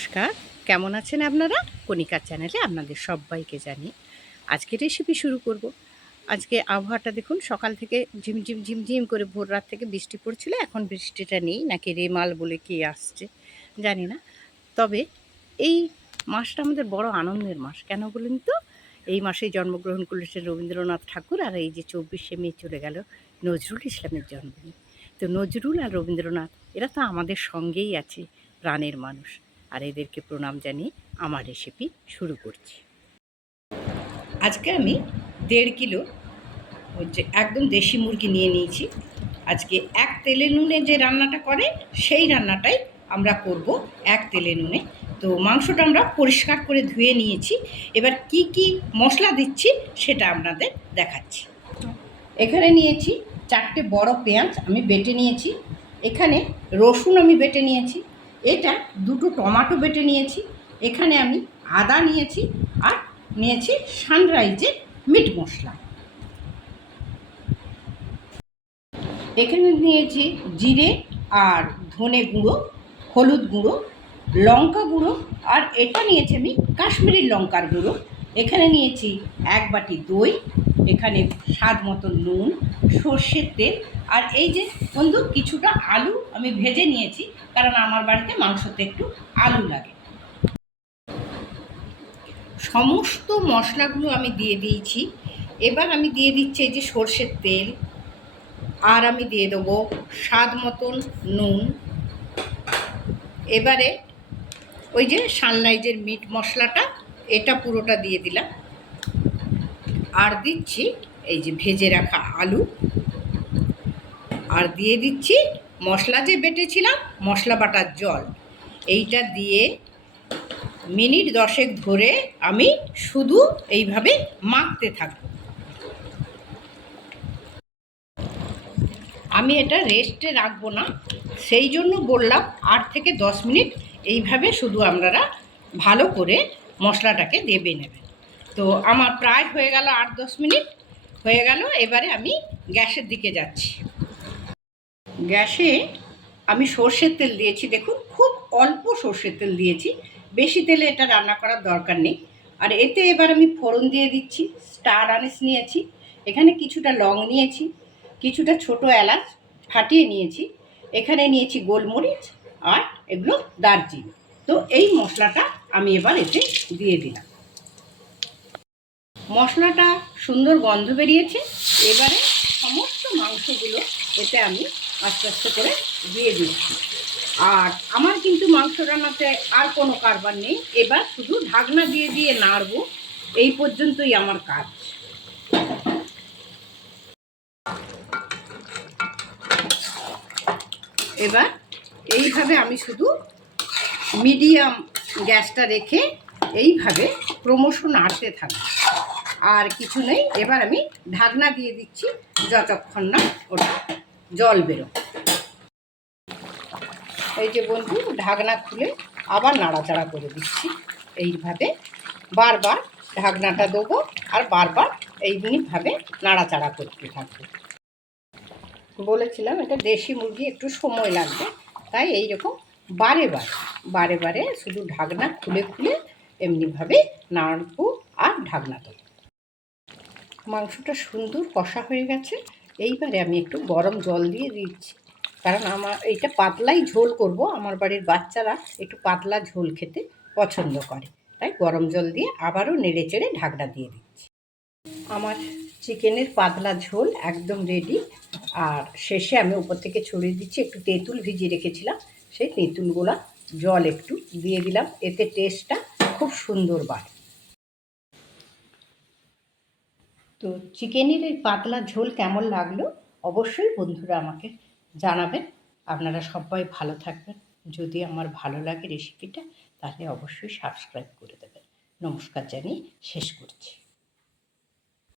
নমস্কার। কেমন আছেন আপনারা? কণিকা চ্যানেলে আপনাদের সবাইকে জানি আজকে রেসিপি শুরু করব। আজকে আবহাওয়াটা দেখুন, সকাল থেকে ঝিমঝিম ঝিমঝিম করে ভোর রাত থেকে বৃষ্টি পড়ছিল, এখন বৃষ্টিটা নেই, নাকি রেমাল বলে কি আসছে, জানি না। তবে এই মাসটা আমাদের বড় আনন্দের মাস, কেন বলুন তো? এই মাসে জন্মগ্রহণ করেছেন রবীন্দ্রনাথ ঠাকুর, আর এই যে চব্বিশে মে চলে গেল নজরুল ইসলামের জন্মদিন। তো নজরুল আর রবীন্দ্রনাথ, এরা তো আমাদের সঙ্গেই আছে, প্রাণের মানুষ। আর এদেরকে প্রণাম জানিয়ে আমার রেসিপি শুরু করছি। আজকে আমি দেড় কিলো হচ্ছে একদম দেশি মুরগি নিয়ে নিয়েছি। আজকে এক তেলে নুনে যে রান্নাটা করে, সেই রান্নাটাই আমরা করব এক তেলে নুনে। তো মাংসটা আমরা পরিষ্কার করে ধুয়ে নিয়েছি। এবার কি কি মশলা দিচ্ছি সেটা আপনাদের দেখাচ্ছি। এখানে নিয়েছি চারটে বড় পেঁয়াজ আমি বেটে নিয়েছি। এখানে রসুন আমি বেটে নিয়েছি। এটা দুটো টমাটো বেটে নিয়েছি, এখানে আমি আদা নিয়েছি আর নিয়েছি সানরাইজের মিট মশলা। এখানে নিয়েছি জিরে আর ধনে গুঁড়ো, হলুদ গুঁড়ো, লঙ্কা গুঁড়ো আর এটা নিয়েছি আমি কাশ্মীরি লঙ্কার গুঁড়ো। এখানে নিয়েছি এক বাটি দই এখানে স্বাদ মতো নুন, সর্ষের তেল, আর এই যে বন্ধু কিছুটা আলু আমি ভেজে নিয়েছি, কারণ আমার বাড়িতে মাংসতে একটু আলু লাগে। সমস্ত মশলাগুলো আমি দিয়ে দিয়েছি। এবার আমি দিয়ে দিচ্ছি এই যে সর্ষের তেল, আর আমি দিয়ে দেবো স্বাদ মতন নুন। এবারে ওই যে সানরাইজের মিট মশলাটা, এটা পুরোটা দিয়ে দিলাম। আর দিচ্ছি এই যে ভেজে রাখা আলু। আর দিয়ে দিচ্ছি মশলা যে বেটেছিলাম, মশলা বাটার জল। এইটা দিয়ে মিনিট দশেক ধরে আমি শুধু এইভাবে মাখতে থাকব। আমি এটা রেস্টে রাখব না। সেই জন্য বললাম আট থেকে দশ মিনিট এইভাবে শুধু আপনারা ভালো করে মশলাটাকে দেবে নেবেন। তো আমার প্রায় হয়ে গেল আট দশ মিনিট। হয়ে গেল, এবারে আমি গ্যাসের দিকে যাচ্ছি। গ্যাসে আমি সর্ষের তেল দিয়েছি, দেখুন, খুব অল্প সর্ষের তেল দিয়েছি। বেশি তেলে এটা রান্না করার দরকার নেই। আর এতে এবার আমি ফোড়ন দিয়ে দিচ্ছি, স্টার আনিস নিয়েছি, এখানে কিছুটা লং নিয়েছি, কিছুটা ছোট এলাচ ফাটিয়ে নিয়েছি, এখানে নিয়েছি গোলমরিচ আর এগুলো দারচিনি। তো এই মশলাটা আমি এবার এতে দিয়ে দিলাম। মশলাটা সুন্দর গন্ধ বেরিয়েছে। এবারে সমস্ত মাংসগুলো এতে আমি আস্তে আস্তে করে দিয়ে দিচ্ছি। আর আমার কিন্তু মাংস রান্নাতে আর কোনো কারবার নেই। এবার শুধু ঢাকনা দিয়ে দিয়ে নাড়বো। এই পর্যন্তই আমার কাজ। এবার এইভাবে আমি শুধু মিডিয়াম গ্যাসটা রেখে এইভাবে ক্রমশ নাড়তে থাকব। আর কিছু নেই। এবার আমি ঢাকনা দিয়ে দিচ্ছি যতক্ষণ না ওটা জল বেরো। এই যে বন্ধু, ঢাকনা খুলে আবার নাড়াচাড়া করে দিচ্ছি। এইভাবে বারবার ঢাকনাটা দেবো আর বারবার এইভাবে নাড়াচাড়া করতে থাকব। বলেছিলাম এটা দেশি মুরগি, একটু সময় লাগবে। তাই এই রকম বারে বারে বারে বারে শুধু ঢাকনা খুলে খুলে এমনিভাবে নাড়বো আর ঢাকনা দেবো। মাংসটা সুন্দর কষা হয়ে গেছে। এইবারে আমি একটু গরম জল দিয়ে দিচ্ছি। কারণ আমার এইটা পাতলাই ঝোল করব। আমার বাড়ির বাচ্চারা একটু পাতলা ঝোল খেতে পছন্দ করে। তাই গরম জল দিয়ে আবারও নেড়ে চেড়ে ঢাকনা দিয়ে দিচ্ছি। আমার চিকেনের পাতলা ঝোল একদম রেডি আর শেষে আমি উপর থেকে ছড়িয়ে দিচ্ছি একটু তেঁতুল ভিজিয়ে রেখেছিলাম। সেই তেঁতুলগুলা জল একটু দিয়ে দিলাম। এতে টেস্টটা খুব সুন্দর বাড়ে। তো চিকেনের এই পাতলা ঝোল কেমন লাগল অবশ্যই বন্ধুরা আমাকে জানাবেন। আপনারা সবাই ভালো থাকবেন। যদি আমার ভালো লাগে রেসিপিটা, তাহলে অবশ্যই সাবস্ক্রাইব করে দেবেন। নমস্কার জানিয়ে শেষ করছি।